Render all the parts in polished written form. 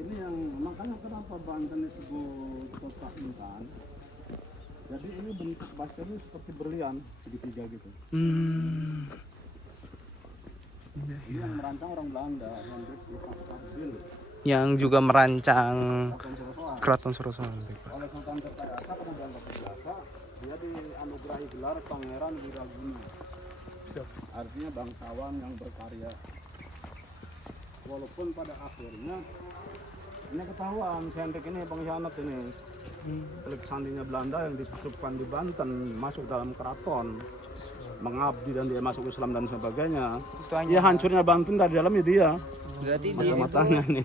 ini yang makanya kenapa Banten disebut kota intan. Jadi ini bentuk baskernya seperti berlian segitiga gitu. Ini yang merancang orang Belanda, Hendrik Bil. Yang juga merancang Keraton Sorosoan. Keraton Sorosoan. Oleh Sultan Tirtayasa karena dianggap berjasa, dia dianugerahi gelar Pangeran Wiraguna. Artinya bangsawan yang berkarya. Walaupun pada akhirnya ini ketahuan si Hendrik ini pengkhianat ini. Telik sandinya Belanda yang disebutkan di Banten masuk dalam keraton, mengabdi dan dia masuk Islam dan sebagainya. Ya hancurnya Banten dari dalamnya dia. Berarti dia Matanya nih.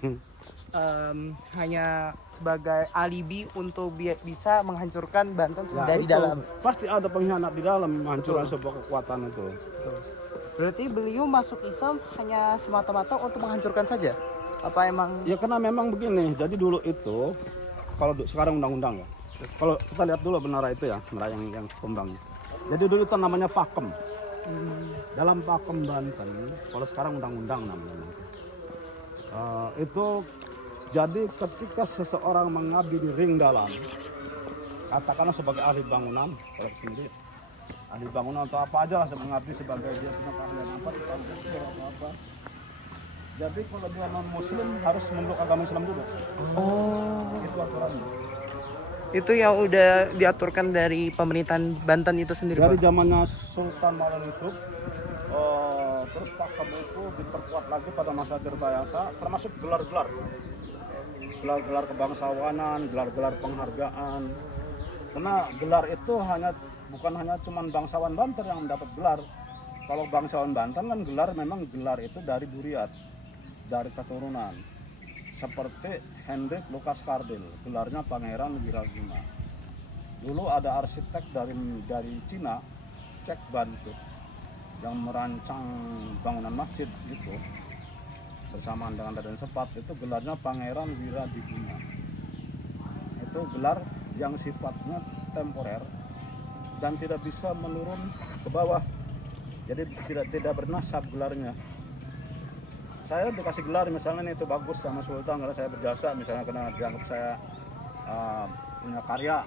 hanya sebagai alibi untuk bisa menghancurkan Banten Ya, dari itu. dalam. Pasti ada pengkhianat di dalam menghancurkan sebuah kekuatan itu. Berarti beliau masuk Islam hanya semata-mata untuk menghancurkan saja? Apa emang? Ya karena memang begini. Jadi dulu itu kalau sekarang undang-undang ya. Kalau kita lihat dulu menara itu ya, menara yang kembang. Jadi dulu itu namanya Pakem. Dalam Pakem Banten, kalau sekarang undang-undang namanya. Itu jadi ketika seseorang mengabdi di ring dalam, katakanlah sebagai ahli bangunan, kalau sendiri ahli bangunan atau apa aja lah, mengabdi sebagai dia punya keahlian apa, apa. Jadi kalau dia non muslim harus menurut agama Islam dulu. Oh, Itu aturannya. itu yang udah diaturkan dari pemerintahan Banten itu sendiri, Dari Pak? zamannya Sultan Malen Yusuf, terus Pakem itu diperkuat lagi pada masa Tirtayasa, termasuk gelar-gelar kebangsawanan, gelar-gelar penghargaan. Karena gelar itu bukan hanya cuman bangsawan Banten yang mendapat gelar. Kalau bangsawan Banten kan gelar memang gelar itu dari buriat, dari keturunan. Seperti Hendrik Lucas Kardil, gelarnya Pangeran Wiraguna. Dulu ada arsitek dari Cina, Cek Bantu, yang merancang bangunan masjid gitu. Bersamaan dengan Raden Sepat, itu gelarnya Pangeran Wiradiguna. Itu gelar yang sifatnya temporer dan tidak bisa menurun ke bawah. Jadi tidak bernasab gelarnya. Saya dikasih gelar misalnya itu bagus sama Sultan karena saya berjasa, misalnya karena dianggap saya punya karya.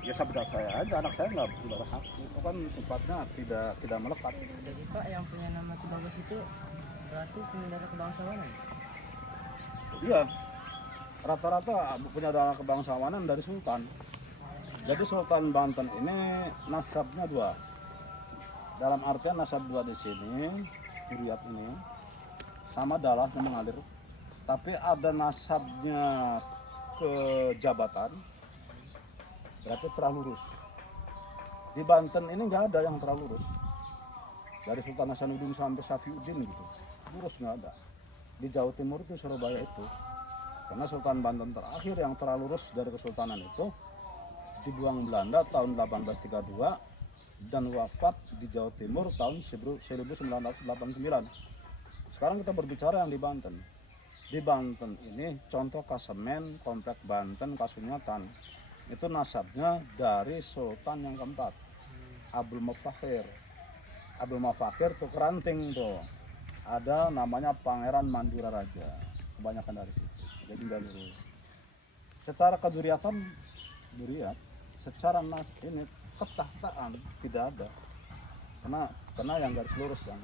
Ya sahabat saya aja, anak saya nggak berhak. Itu kan sifatnya tidak melekat. Jadi Pak yang punya nama si bagus itu berarti punya darah kebangsawanan? Iya, rata-rata punya darah kebangsawanan dari Sultan. Jadi Sultan Banten ini nasabnya dua. Dalam artian nasab dua di sini, Buriat ini, sama darahnya mengalir. Tapi ada nasabnya ke jabatan, berarti terlalu lurus. Di Banten ini nggak ada yang terlalu lurus. Dari Sultan Hasanuddin sampai Safiuddin gitu, lurus nggak ada. Di Jawa Timur itu Surabaya itu, karena Sultan Banten terakhir yang terlalu lurus dari kesultanan itu dibuang Belanda tahun 1832 dan wafat di Jawa Timur tahun 1989. Sekarang kita berbicara yang di Banten. Di Banten ini contoh Kasemen, Komplek Banten, Kasunyatan. Itu nasabnya dari Sultan yang keempat, Abdul Mufakir. Abdul Mufakir tuh keranting tuh. Ada namanya Pangeran Mandura Raja. Kebanyakan dari situ. Jadi nggak lurus. Secara keduriatan, Buriat. Secara ini ketahtaan tidak ada. Karena yang garis lurus yang